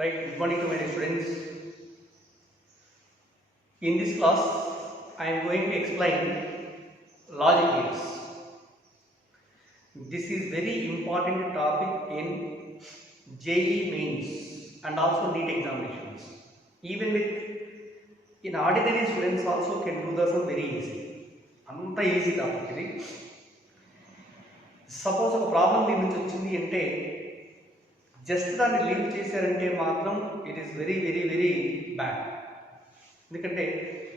Right, good morning to my dear students. In this class, I am going to explain logic gates. This is very important topic in JEE mains and also NEET examinations. Even with in ordinary students also can do this very easy. Anta easy topic ఇది. Suppose ఒక problem దీని నుంచి వచ్చింది అంటే just దాన్ని leave చేశారంటే మాత్రం it is very very very bad. ఎందుకంటే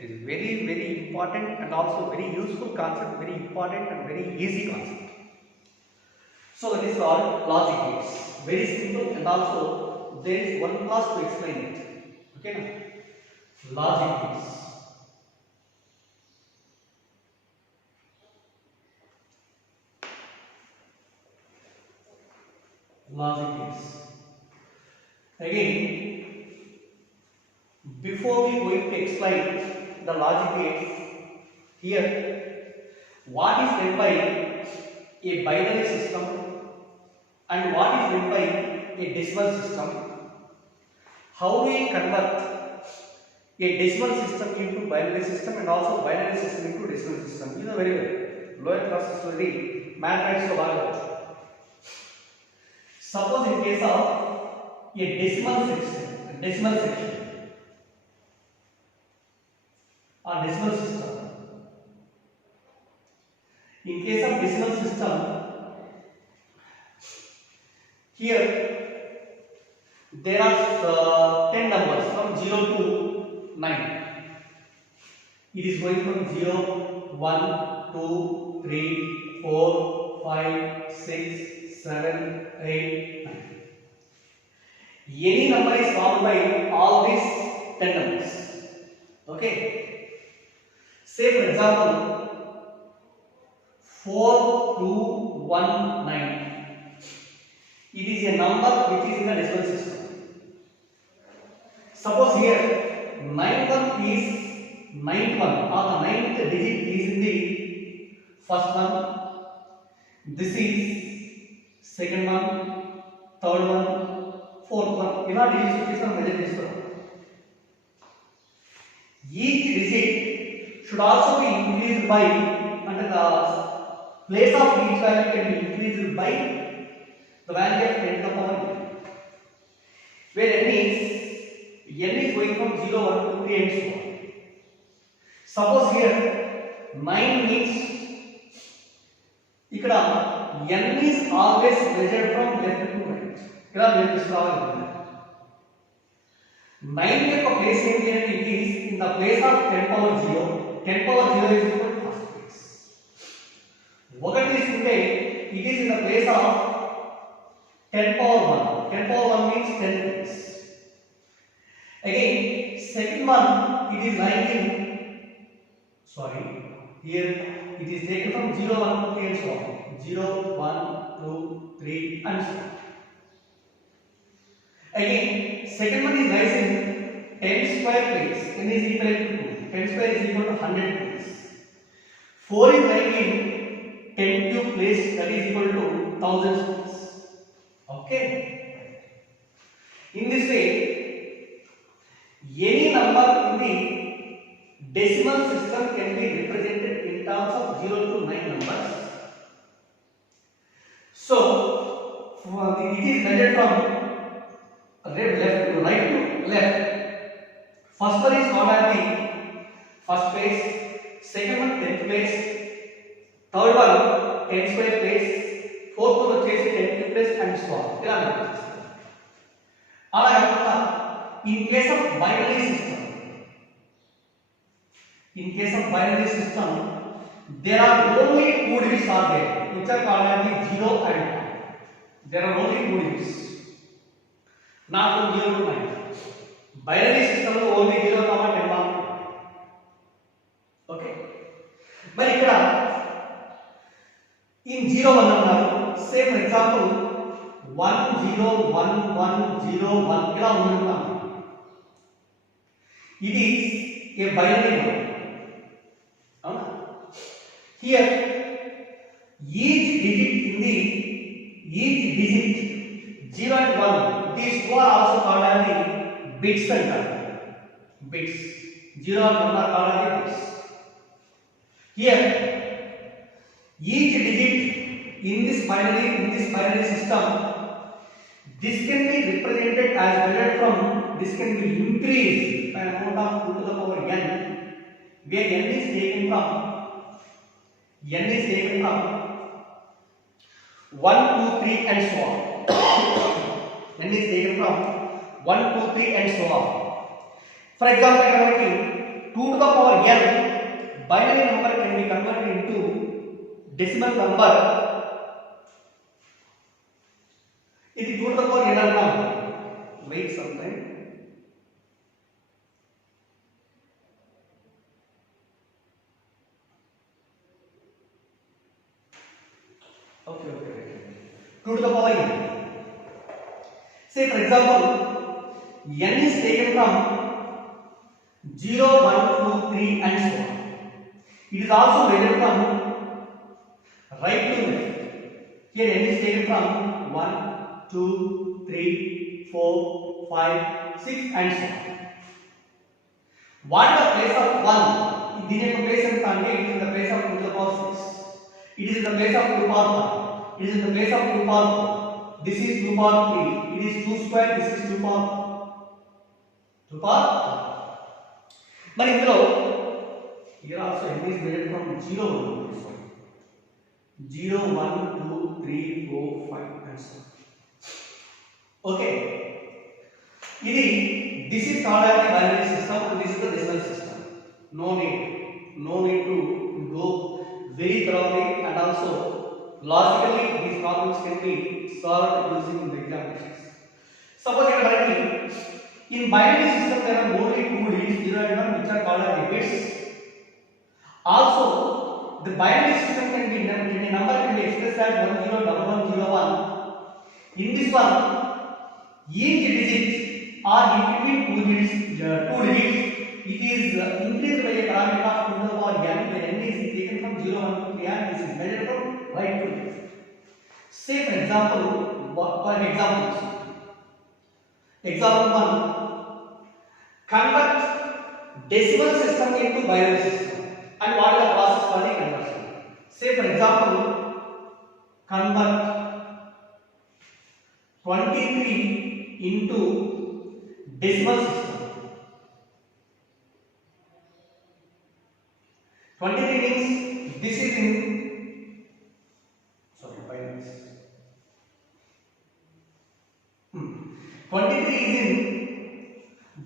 it is very very important and also very useful concept, very important and very easy concept. So that is called logic gates. Very simple and also there is one class to explain it. ఓకేనా? Logic gates. Logic gates. Again, before we going to explain the logic gates, here what is meant by a binary system and what is meant by a decimal system? How we convert a decimal system into binary system and also binary system into decimal system? You know very well. Lower class study mathematics so baga. Suppose in case of a decimal section or decimal system, in case of decimal system, here there are 10 numbers from 0 to 9. It is going from 0, 1, 2, 3, 4, 5, 6, 7, 8, 9. Any number is formed by all these 10 numbers. Okay. Say for example 4219. It is a number which is in the decimal system. Suppose here 91 is 91 or the 9th digit is in the first one. This is second one, third one, fourth one. ఇలా digits వచ్చేసి measure చేస్తాం. Each digit should also be increased by, and the place of each value can be increased by the value of 10 to the power n. Where n is going from 0, 1 to 3 and so on. Suppose here 9 means ఇక్కడ n is always measured from left to right. ఇలా మీరు తీసుకోవాలి. 9 యొక్క place ఏంటి అంటే it is in the place of 10 power 0. 10 power 0 is equal to first place. ఒకటి తీసుకుంటే it is in the place of 10 power 1. 10 power 1 means 10 place. Again, second one it is lying in, here it is taken from 0, 1 to 3 and so on. 0, 1, 2, 3 and so on. Again, second one is lies in 10 square place. N is equal to 2. 10 square is equal to 100 place. 4 is lying in 10 cube place, that is equal to 1000 place. Okay. In this way, any number in the decimal system can be represented in terms of 0 to 9 numbers. So, it is measured from left to right to left. First one is called as the first place, second one 10th place, third one 10 square place, fourth one వచ్చేసి 10th place and so on. ఇలా ఉంటుంది. అలా కాకుండా in case of binary system, there are only two digits are there, which are called as the 0 and 1. There are only two digits, not from 0 to 9. Binary system లో only 0, 10 మాత్రమే. Okay. మరి ఇక్కడ in 0 1 అన్నారు. Say for example 1 0 1 1 0 1 ఇలా ఉందనుకుందాం. It is a binary number. Here each digit 0 and 1, these two are also called as the bits అంటారు. Bits 0 and 1 are called as bits. Here each digit in this binary system, this can be represented as measured from, this can be increased by an amount of 2 to the power n, where n is taken from 1 2 3 and so on. n is taken from 1 2 3 and so on. For example, 2 to the power n binary number can be converted into decimal number. It is 2 to the power n now. Wait some time. Okay. 2 to the power n. Say for example, n is taken from 0 1 2 3 and so on. It is also measured from right to left. Here n is taken from 1 2 3 4 5 6 and so on. What is the place of 1? This is the place of 1. It is in the place of 2 to the power 6. It is in the place of 2 power 5. It is in the place of 2 power 4. This is 2 power 3. It is 2 square. This is 2 power 4. But here also n is measured from 0 1 2 3 4 5 and so on. Okay. This is called as the binary system and this is the decimal system. No need to go very thoroughly, and also logically these problems can be solved using the examinations. Suppose in binary system there are only 2 digits 0 and 1 which are called as bits. Also the binary system can be number can be expressed as 101101. In this one, each digit are in between 2 digits. It is increased by a parameter of 2 to the power n, where n is taken from 0 1 to 3 and this is measured from right to left. Say for example, example 1, convert decimal system into binary system, and what is the process for the conversion? Say for example, convert 23 into decimal system. 23 means this is in 23 is in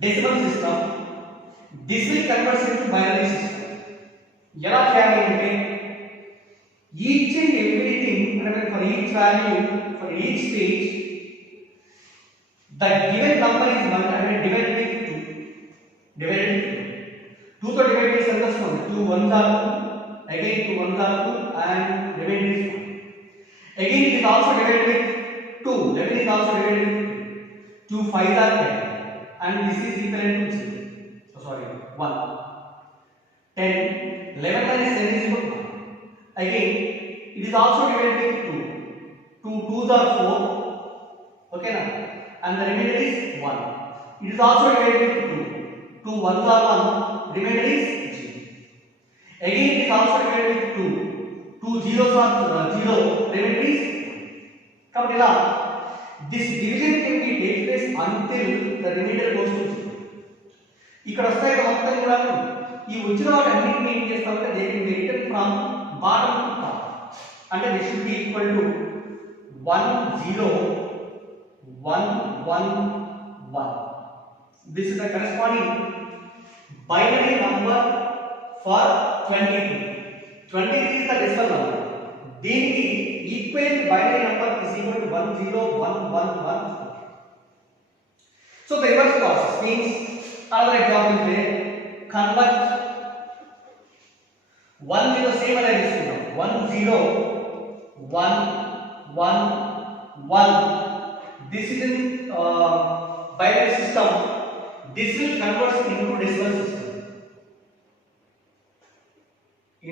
decimal system. This will convert into binary system. ఎలా చేయాలి అంటే each and everything, for each value, for each page, the given number is divided with 2. 2 to divide is understood. 2 1s are 2, again 2 1s are 2 and remainder is 1. Again it is also divided with 2. 11 is also divided with 2 5s are 10 and this is equivalent to 1. 10 11 minus 10 is 1. Again it is also divided with 2. 2 2s are 4. Okay now, and the remainder is 1. It is also divided with 2. 2 1s are 1. Remainder is 0. Again it is also divided with 2. 2 zeros are 0. Remainder is 1. Come here. This division can be take place until the remainder goes to 0. ఇక్కడ వస్తాయి మొత్తం కూడా ఈ వచ్చిన వాటన్నిటిని ఏం చేస్తామంటే they can be written from bottom to top. అంటే this should be equal to 1 0 1 1 1. This is the corresponding binary number for 23. 23 is the decimal number. దీనికి equal binary number is equal to 1 0 1 1 1. So the reverse process means, another example is there, convert 1 0 same as this one 1 0 1 1 1. This is in binary system. This will convert into decimal system.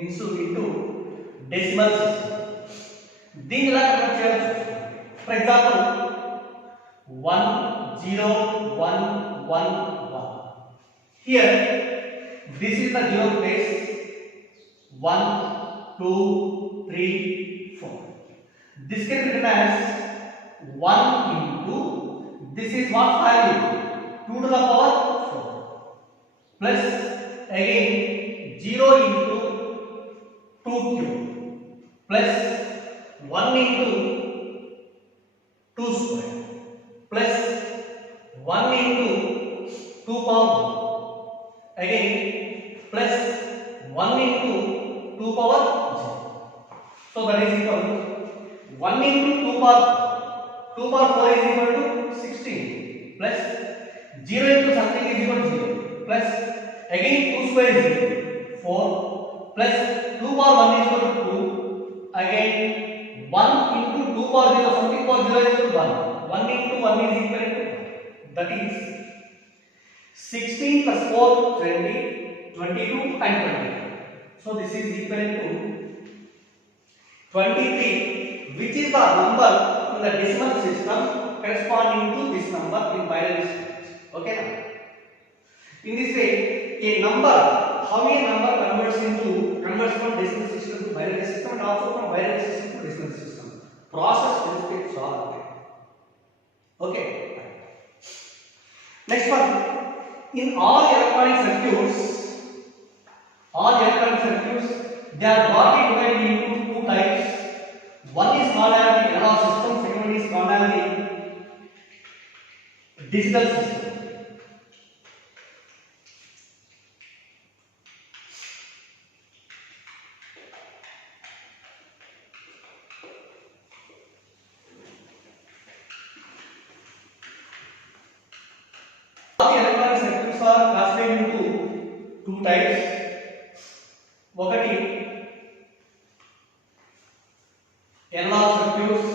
Into decimal system. దీన్ని ఎలా convert చేయాలో చూద్దాం. For example 1 0 1 1, 1. Here, this is the 0 place. 1, 2, 3, 4. This can be written as 1 into, this is what value? 2 to the power 4. Plus, again, 0 into 2 cube. Plus, 1 into 2 square. Plus, 1 into 2 power. Again, plus 1 into 2 power 0. So that is equal to 1 into 2 power 2 power 4 is equal to 16 plus 0 into something is equal to 0 plus again 2 square is equal to 4 plus 2 power 1 is equal to 2 again 1 into 2 power 0 something power 0 is equal to 1 1 into 1 is equal to 1 that is 16 plus 4 20 22 and 20. So this is equal to 23, which is the number in the decimal system corresponding to this number in binary systems. Okay now? In this way, a number, how a number converts from decimal system to binary system and also from binary system to decimal system. Process benefits are there. Okay. Next one, in all electronic circuits, they are broadly divided into two types. One is called as the analog system, second one is called as the digital system. All the electronic circuits are classified into two types. ఒకటి analog circuits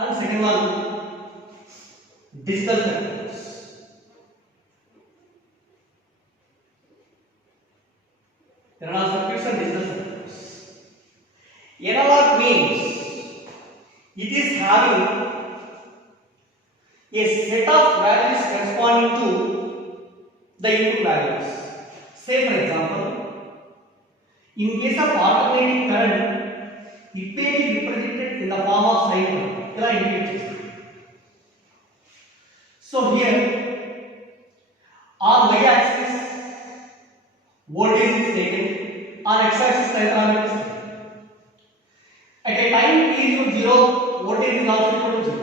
and second one digital circuits. Analog circuits and digital circuits. Analog means it is having a set of values corresponding to the input values. Say for example, in case of alternating current, it may be represented in the form of sine wave. So here, on y-axis, voltage is taken, on x-axis, current is taken. At a time t is equal to 0, voltage is also equal to 0.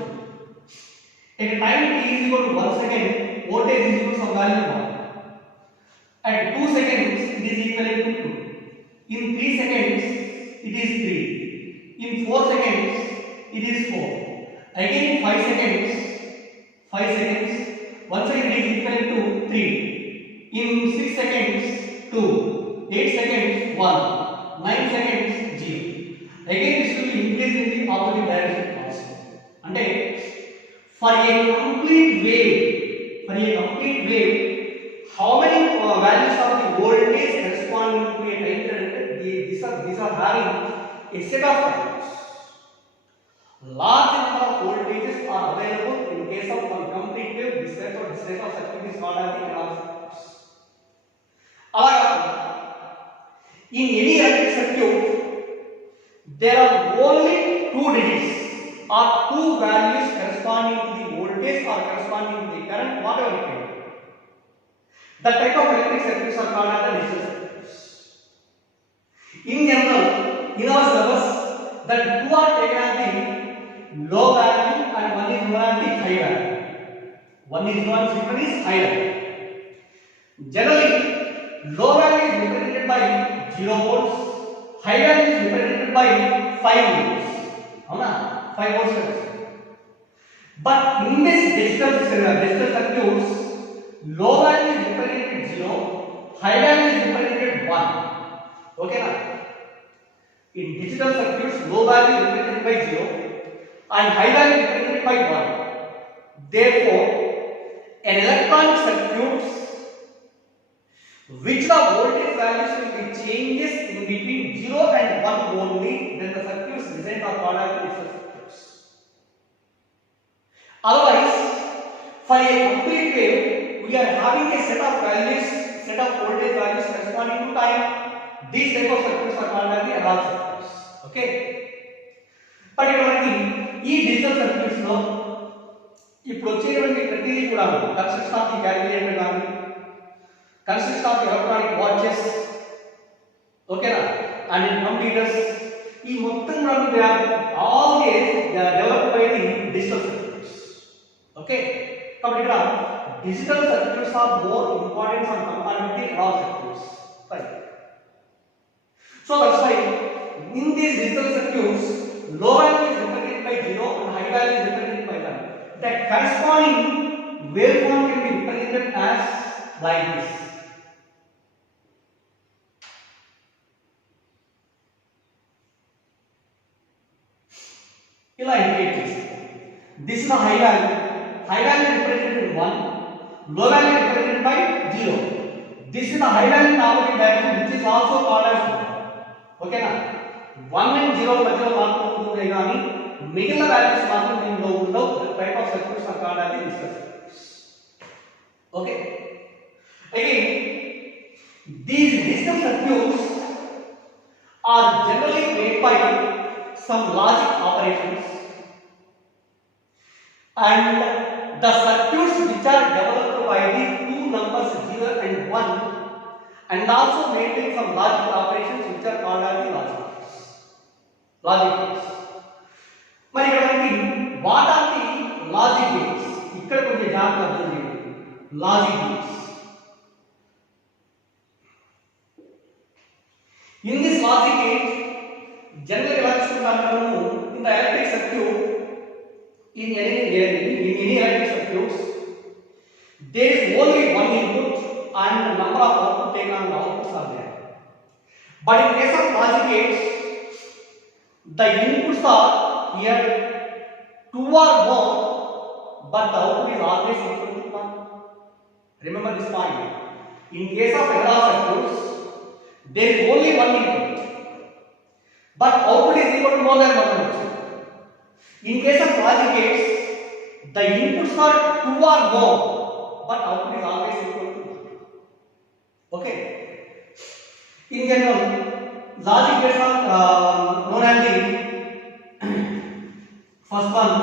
At a time t is equal to 1 second, voltage is equal to some value 1. At 2 seconds, it is equivalent to 2. In 3 seconds, it is 3. In 4 seconds, it is 4. Again, 5 seconds, once again it is equivalent to 3. In 6 seconds, 2. 8 seconds, 1. 9 seconds, 0. Again, this will be increased in the opposite direction also. And for a complete wave, how many values of the voltage corresponding to a time current? These are having a set of values. Large number of voltages are available in case of one complete wave. This type of circuit is called as the analog circuits. In any electric circuit, there are only two digits or two values corresponding to the voltage or corresponding to the current, whatever it may be. The type of electric circuits are called as the digital circuits. In general, in our syllabus, that two are taken as the low value and one is known as the high value. One is known as high value. Generally, low value is represented by 0 volts, high value is represented by 5 volts. 5 volts. But in this digital circuits, low value is represented 0, high value is represented 1. Okay na? In digital circuits, low value is represented by 0 and high value is represented by 1. Therefore, an electronic circuit which the voltage values will be changes in between 0 and 1 only, then the circuits designed are called as digital circuits. Otherwise, For a complete wave, we are having a set of values, set of voltage values corresponding to time. These type of circuits are called as the analog circuits. Okay. But మనకి ఈ digital circuits లో ఇప్పుడు వచ్చేటువంటి ప్రతిదీ కూడా consist of the calculator కానీ consist of the electronic watches, ఓకేనా, and computers, ఈ మొత్తం మనకు they are always developed by the digital circuits. Okay, కాబట్టి ఇక్కడ digital circuits are more important on compare with the analog circuits. Right. So that's why in these digital circuits, low value is represented by 0 and high value is represented by 1. That corresponding waveform can be represented as like this. ఇలా indicate చేస్తాం. This is the high value. High value is represented with 1. Low value is represented by 0. This is the high value in opposite direction, which is also called as 1. Okay na? 1 and 0 మధ్యలో మాత్రం ఉంటుంది కానీ మిగిలిన values మాత్రం దీనిలో ఉండవు. The type of circuits are called as digital circuits. Okay. Again, these digital circuits are generally made by some logic operations, and the circuits which are developed by the two numbers 0 and 1 and also made by some logic operations which are called as the logic gates. మరి ఇక్కడ మనకి what are the logic gates, ఇక్కడ కొంచెం జాగ్రత్త అర్థం చేయండి. Logic gates, in this logic gate generally ఎలా తీసుకుంటాం మనము in the electric circuit, in any electric circuits there is only one input and the number of output taken on the outputs are there. But in case of logic gates, the inputs are here 2 or more, but the output is always equal to 1. Remember this point. In case of analog circuits, there is only one input, but output is equal to more than 1 input. In case of logic gates, the inputs are 2 or more, but output is always equal to 1. Okay. In general, logic gates are known as the first one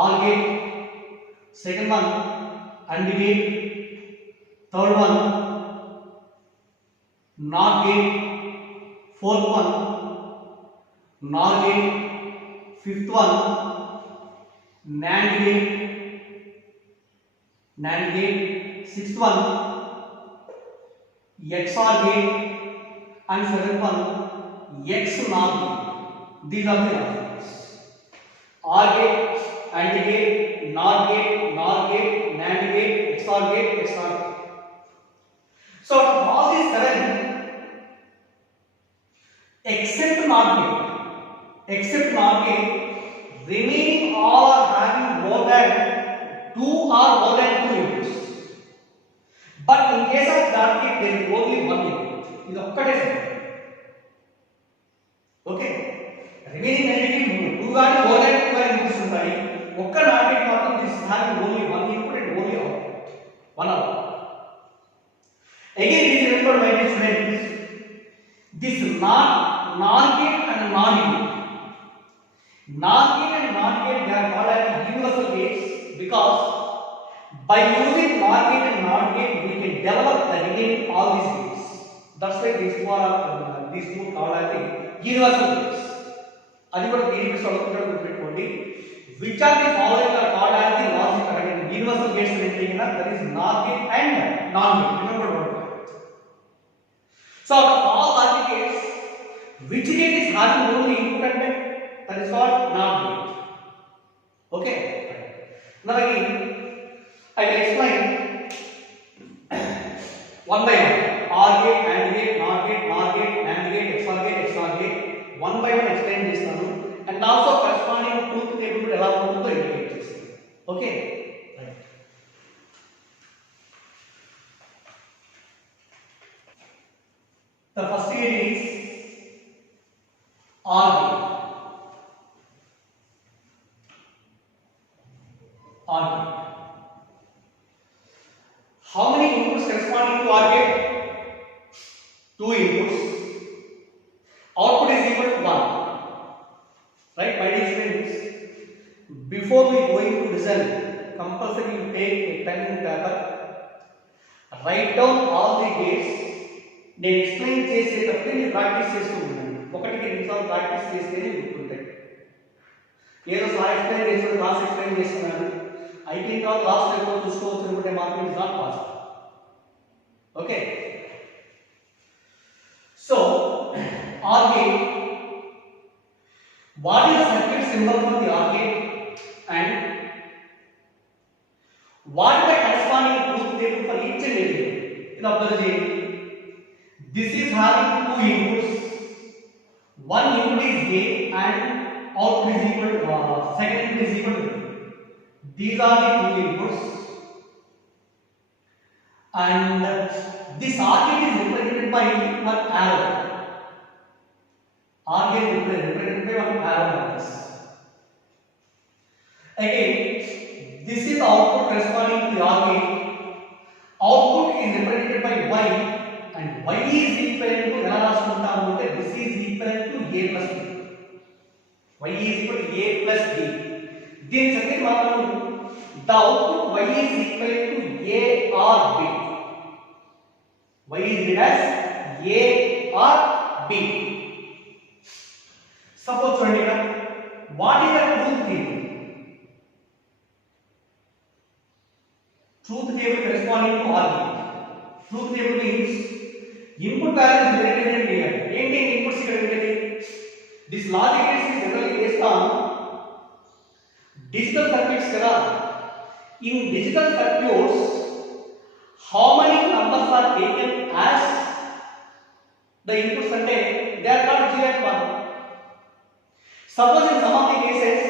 OR gate, second one AND gate, third one NOT gate, fourth one NOR gate, fifth one NAND gate, sixth one XOR gate, and seventh one XNOR gate. These are the logics. OR gate, AND gate, NOR gate, NAND gate, XOR gate, XOR gate. So all these 7 except NOT gate, remaining all are having more than 2 or more than 2 inputs. But in case of NOT gate, there is only one input. This is okkate set. Okay. Remaining negative 2 gaani more than 2 inputs untayi. Okka NOT gate matram this is having only one input and only output. One output. Again, please remember my dear students, this NOR gate and NOT gate. NOR gate and NOT gate, they are called as universal gates because by using NOR gate and NOT gate, we can develop the remaining all these gates. That's why these two are called as the universal gates. అది కూడా దీనికి solution గుర్తుపెట్టుకోండి. Which are the following are called as the logic universal gates అంటే that is NOR gate and NOT gate. Remember what? So out of all logic gates, which gate is having only input and that is called NOT gate. Okay. Now again, I will explain one by one. OR gate, AND gate, NOT gate, NAND gate, XOR gate, one by one explain చేస్తాను. And also corresponding truth table ఎలా ఉంటుందో indicate చేస్తాను. Okay. Right. The first gate is OR gate. OR gate. How many inputs corresponding to OR gate? 2 inputs. Output is equal to 1. Right, my dear friends? Before we going to result, compulsory you take a pen and paper, write down all the gates. నేను explain చేసేటప్పుడు మీరు practice చేస్తూ ఉండండి. 1-2 నిమిషాలు practice చేస్తేనే గుర్తుంటాయి. ఏదో sir explain చేస్తాడు, క్లాస్ ఎక్స్ప్లెయిన్ చేస్తున్నాడు, అయిపోయిన తర్వాత లాస్ట్ ఎక్కువ చూసుకోవచ్చు అనుకుంటే మాత్రం it's not possible. Okay, so OR gate, what is the circuit symbol for the OR gate and what is the corresponding truth table for each and every gate? In observe, this is having 2 inputs. One input is A and output is equal to second input is equal to B. These are the 2 inputs, and this OR gate is represented by one arrow. OR gate is represented by one arrow like this. Again, this is the output corresponding to the OR gate. Output is represented by Y, and Y is equal to ఎలా రాసుకుంటాము అంటే this is equal to A plus B. Y is equal to A plus B. దీని second మాత్రం the output Y is equal to A or B. Y is written as A or B. Suppose చూడండి ఇక్కడ, what is the truth table? Truth table corresponding to OR gate. Truth table means input values related to here. ఏంటి inputs ఇక్కడ ఉండేది? This logic is generally based on digital circuits కదా. In digital circuits, how many numbers are taken as the inputs అంటే they are not 0 and 1. Suppose in some of the cases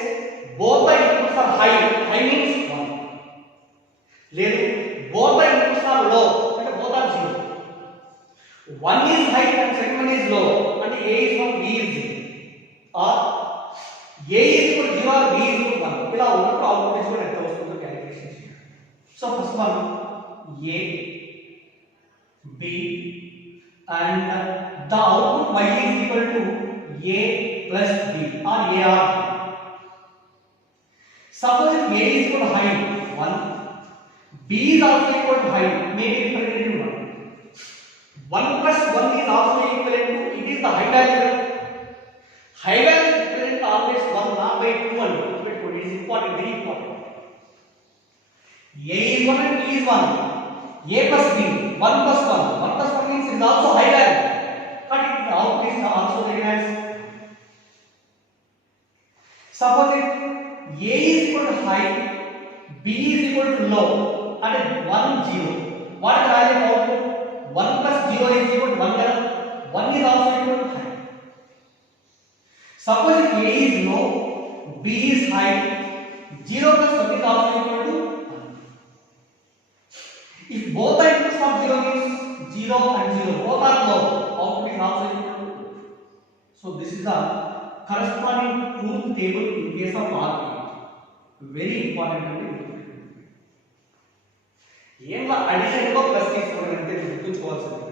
both the inputs are high. High means 1. లేదు both the inputs are low అంటే both are 0. One is high and second one is low and A is 1, B is 0, or A is equal to 0 or B is equal to 1. ఇలా ఉన్నప్పుడు output తీసుకొని ఎంత వస్తుందో calculation చేయాలి. So first one A, B, and the output Y is equal to A plus B or A or B. Suppose if A is equal to high 1, B is also equal to high, maybe represented 1. 1 plus 1 is also equivalent to, it is the high value. High value is equivalent to always 1, not by 2 and 2. It is important, very important. A is 1 and B is 1. A plus B, 1 plus 1. 1 plus 1 means it is also high value. But it output is also recognized. Suppose if A is equal to high, B is equal to low, and 1, 0. What is the value of output? 1 plus 0 is equal to 1. 1 is also equal to high. Suppose if A is low, B is high, 0 plus 1 is also equal to 1. If both the inputs are 0 means 0 and 0, both are low, output is also equal to 2. So this is the corresponding truth table in case of OR gate. Very important. ఏంలా addition లో plus తీసుకోవడం అంటే గుర్తుంచుకోవాల్సింది.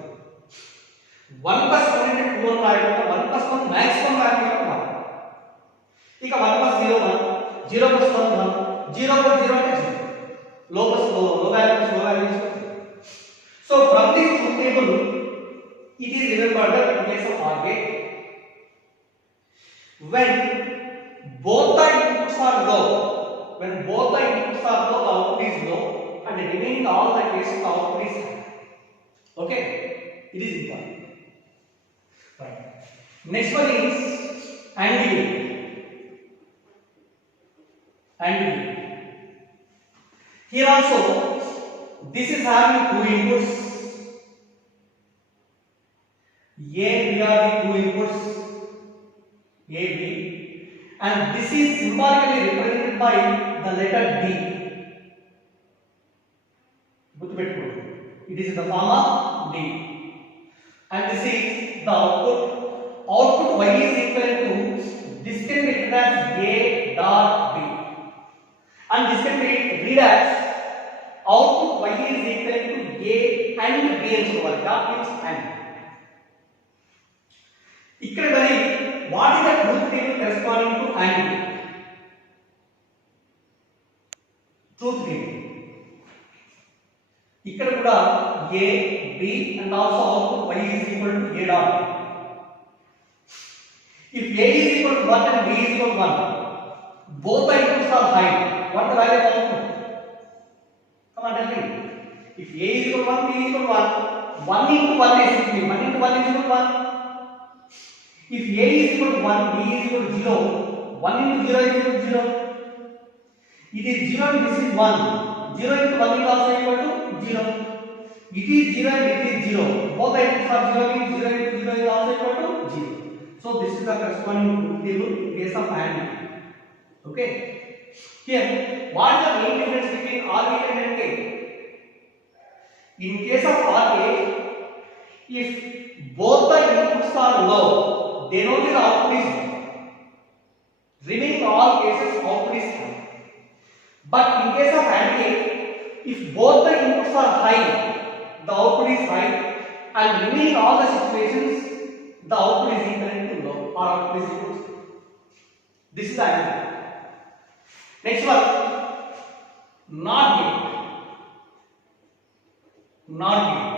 1 plus 1 అంటే 2 అని రాయకుండా 1 plus 1 maximum రాయకుండా ఇక 1 plus 0 1, 0 plus 1 1, 0 plus 0 అంటే 0, low plus low, low value plus low value. So from this truth table it is remembered that in case of OR gate, when both the inputs are low, the output is low, and remaining all the cases the output is high. Okay, it is important. Right. Next one is AND gate. Here also this is having 2 inputs. A, B are the 2 inputs, A, B, and this is symbolically represented by the letter D. It is in the form of D, and this is the output. Output Y is equal to, this can be written as A dot B, and this can be read as output y is equal to a and b enచుకోవాలి. that means and. ఇక్కడ మరి what is the truth table corresponding to and? truth table ఇక్కడ కూడా a b and also output y is equal to a dot. if a is equal to 1 and b is equal to 1, both the inputs are high, what the value of output? Come on, tell me. if a is equal to 1, b is equal to 1, 1 into 1 is simply 1 into 1 is equal to 1. if a is equal to 1, b is equal to 0, 1 into 0 is equal to 0. it is 0 and this is 1. 0 into 1 is also equal to 0. it is 0 and it is 0. Both the inputs are 0 means 0 into 0 is also equal to 0. So this is the corresponding truth table in case of AND. Okay. Here, what is the main difference between RA and NK? In case of RA, if both the inputs are low, then only the output is low. Remaining all cases, output is high. But in case of AND, if both the inputs are high, the output is high, and remaining all the situations, the output is equal to low or output is equal to. This is the AND. Next one, NOT gate. NOT gate.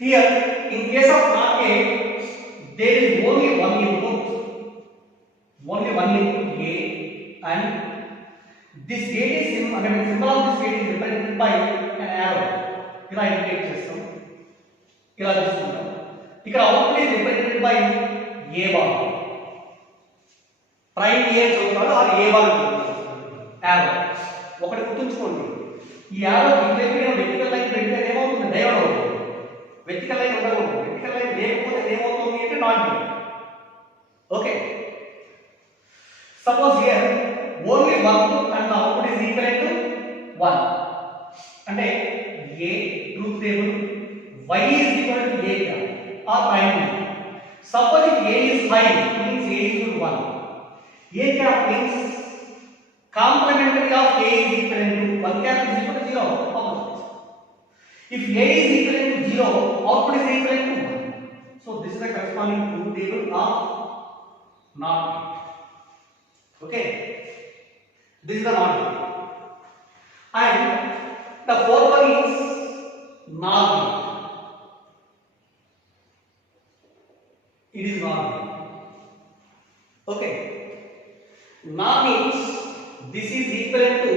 Here, in case of NOT gate, there is only one input A, and this gate is symbol of this gate is represented by an arrow. ఇలా indicate చేస్తాం. ఇలా తీసుకుంటాం. ఇక్కడ output is represented by A bar. Prime A చదువుతాడు అది ఏ bar arrow. ఒకటి గుర్తుంచుకోండి, ఈ యారో ఇటువైపు వెర్టికల్ లైన్ పెడితే ఏమవుతుంది? డైవర్ట్ అవుతుంది. వెర్టికల్ లైన్ ఉండకూడదు. వెర్టికల్ లైన్ లేకపోతే ఏమవుతుంది అంటే not gate. Okay. Suppose here only 1 and the output is equal to 1. అంటే a truth table y is equal to a or prime. Suppose if a is high means a is equal to 1. A cap means complementary of a is equal to 1 cap is equal to 0. If a is equal to 0, output is equal to 1. So this is the corresponding truth table of NOT gate. Okay, this is the NOT gate. And the fourth one is NOR gate. It is NOR gate. Okay. NOR means this is equal to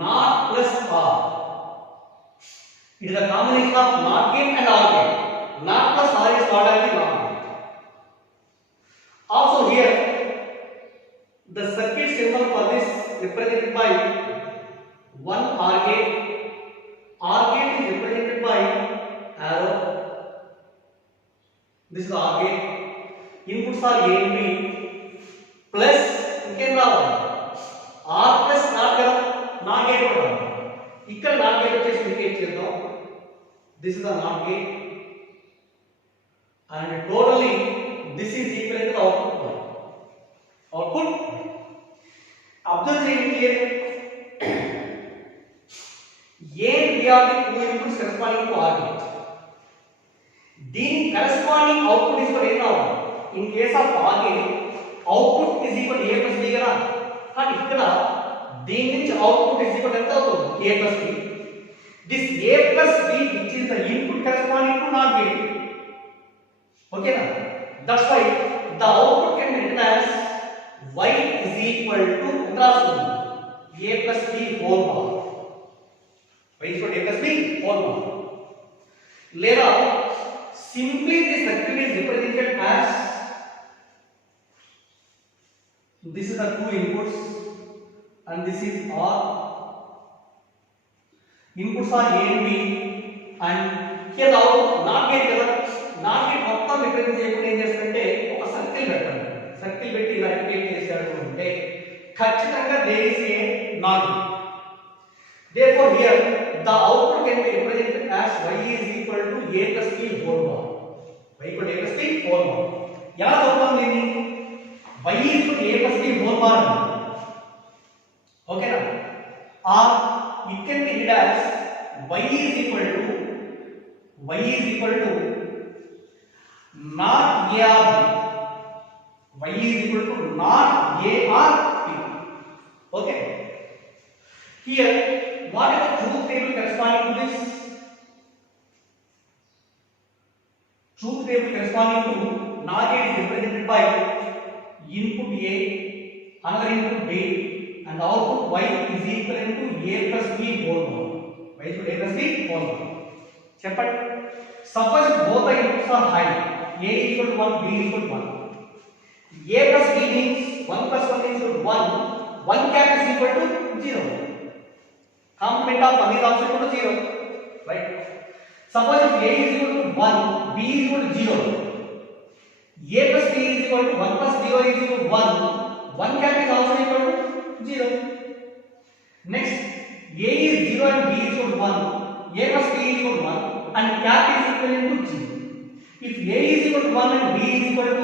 NOR plus OR. It is a combination of NOT gate and OR gate. NOT plus OR is called as the NOR gate. Also here, the circuit symbol for this represented by one OR gate. OR gate is represented by arrow. This is the OR gate. Inputs are A and B plus again R plus NOT gate. ఇక్కడ NOT gate వచ్చేసి indicate చేద్దాం. This is the NOT gate and totally this is equal to the output. Output. Observe here. A and B are the two inputs corresponding to OR gate. The corresponding output is for A now. In case of OR gate, output is equal to A plus B కదా. కానీ ఇక్కడ దీని నుంచి output is equal to ఎంత అవుతుంది? A plus B. This A plus B which is the input corresponding to NOT gate. Okay na? That's why the output can be written as y is equal to A plus B whole bar. Y is equal to A plus B whole bar. Later, simply the circuit is represented as this is the two inputs and this is R. Inputs are A and B and here the output NOT gate కదా. NOT gate మొత్తం represent చేయకుండా ఏం చేస్తారంటే ఒక circle పెట్టండి. Circle పెట్టి ఇలా indicate చేశారు అంటే ఖచ్చితంగా there is a NOT gate. Therefore here the output can be represented as y is equal to A plus B whole bar. Y equal to A plus B whole bar. ఎలా చదువుతాం దీన్ని y is equal to a plus b whole bar ఓకేనా or it can be read as y is equal to not a or b. Y is equal to not a or b. Okay. Here, what is the truth table corresponding to this? Truth table corresponding to not a is represented by input a, another input b, and the output y is equivalent to a plus b whole bar. Y is equal to a plus b whole bar. Suppose both the inputs are high, a is equal to 1, b is equal to 1. A plus b means 1 plus 1 is equal to 1. 1 cap is equal to 0. Complement of 1 is also equal to 0. Right? Suppose if a is equal to 1, b is equal to 0. A plus b is equal to 1 plus 0 is equal to 1. 1 cap is also equal to 0. Next, a is 0 and b is equal to 1. A plus b is equal to 1 and cap is equivalent to 0. If a is equal to 1 and b is equal to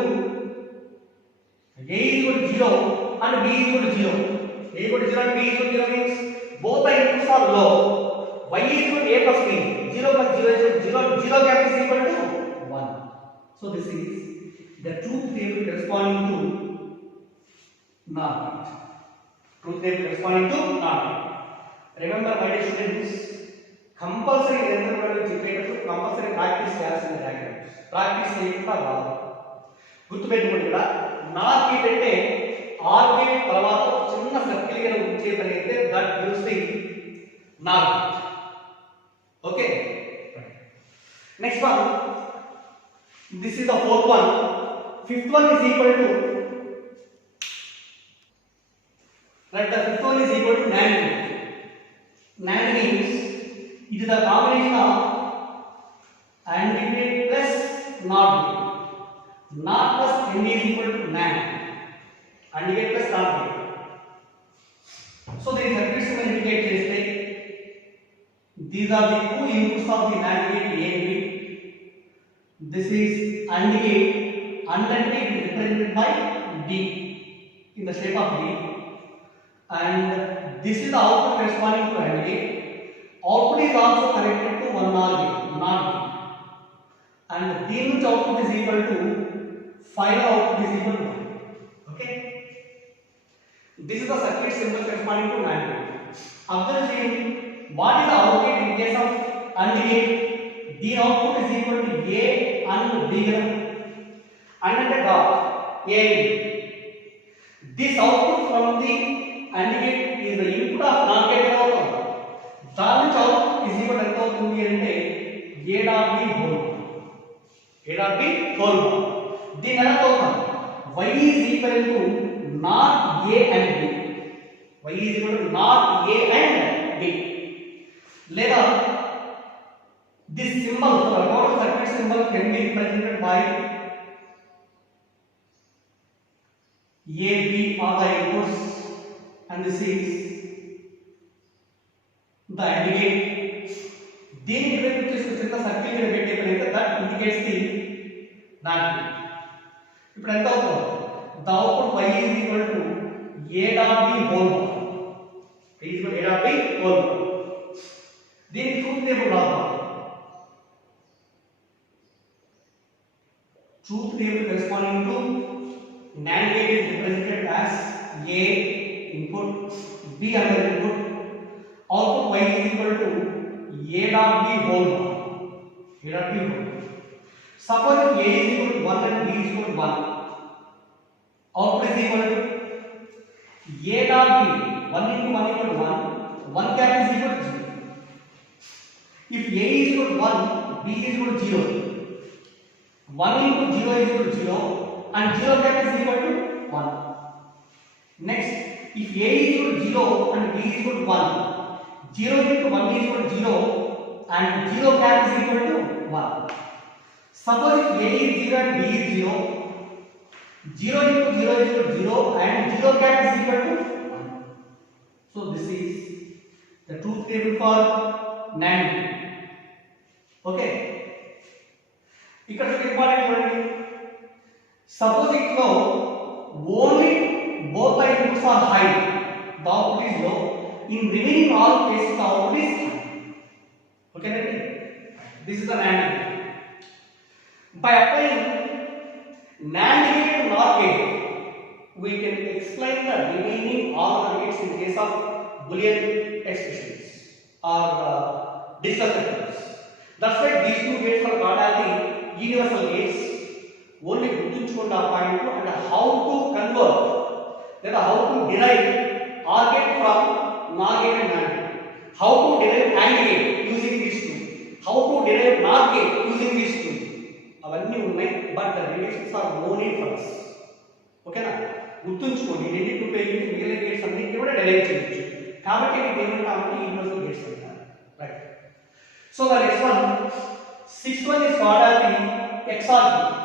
0 and b is equal to 0. A is equal to 0 and b is equal to 0 means both the inputs are low. Y is equal to a plus b. 0 plus 0 is equal to 0. 0 cap is equal to 1. So this is the truth table corresponding to NOT gate. Truth table corresponding to NOT gate. Remember my dear students, compulsory compulsory practice చేయాల్సిన diagrams practice చేయకుండా రాదు గుర్తుపెట్టుకోండి ఇక్కడ not gate అంటే or gate తర్వాత చిన్న circle గా ఉంచే పని అయితే that gives the not gate okay next one this is the fourth one fifth one is equal to right the fifth one is equal to NAND gate. NAND means it is the combination of AND gate plus NOT gate. NOT plus AND is equal to NAND. AND gate plus NOT gate. So the circuit symbol indicate cheste these are the two inputs of the NAND gate A and B. This is AND gate. AND is represented by D in the shape of D. And this is the output corresponding to AND gate. Output is also connected to one NOR gate, NOT gate. And the input output is equal to final output is equal to 1. Okay. This is the circuit symbol corresponding to NAND gate. Observe what is the output in case of AND gate? The output is equal to A and B. And the dot A. This output from the AND gate is the input of NOT gate output. That which output is equal to A dot B whole. A dot B whole. Then another y is equal to not A and B. Y is equal to not A and B. Later, this symbol, the total circuit symbol can be represented by A, B are the inputs. And this is the AND gate. Then it will just the circle that indicates the NAND gate. If the output y is equal to A dot B whole bar. A is equal to A dot B whole bar. Then truth table truth table corresponding to NAND gate is represented as A input, B another input, output y is equal to A dot B whole bar. A dot B whole bar. Suppose if A is equal to 1 and B is equal to 1, output is equal to A dot B, 1 into 1 equal to 1, 1 cap is equal to 0. If A is equal to 1, B is equal to 0, 1 into 0 is equal to 0 and 0 cap is equal to 1. Next, if A is equal to 0 and B is equal to 1, 0 into 1 is equal to 0 and 0 cap is equal to 1. Suppose if A is 0 and B is 0, 0 into 0 is equal to 0 and 0 cap is equal to 1. So this is the truth table for NAND. Okay. ఇక్కడ important చూడండి Suppose it low, only both the inputs are high, the output is low. In remaining all cases, the output is high. Okay, ready? This is the NAND gate. By applying NAND gate and NOR gate, we can explain the remaining all the gates in case of Boolean expressions or digital circuits. That's why these two gates are called as the universal gates. Only గుర్తుంచుకోండి ఆ point and how to convert, లేదా how to derive OR gate from NOR gate and NAND gate. How to derive AND gate using these two. How to derive NOR gate using these two. అవన్నీ ఉన్నాయి, but the relations are no need for us. ఓకేనా? గుర్తుంచుకోండి, ఈ రెండింటి ఉపయోగించి మిగిలిన gates అన్నింటినీ కూడా డెరైవ్ చేయొచ్చు. కాబట్టి ఇది ఏమంటామంటే యూనివర్సల్ గేట్స్ అంటారు. Right. So the next one, 6th one is called as the XOR gate.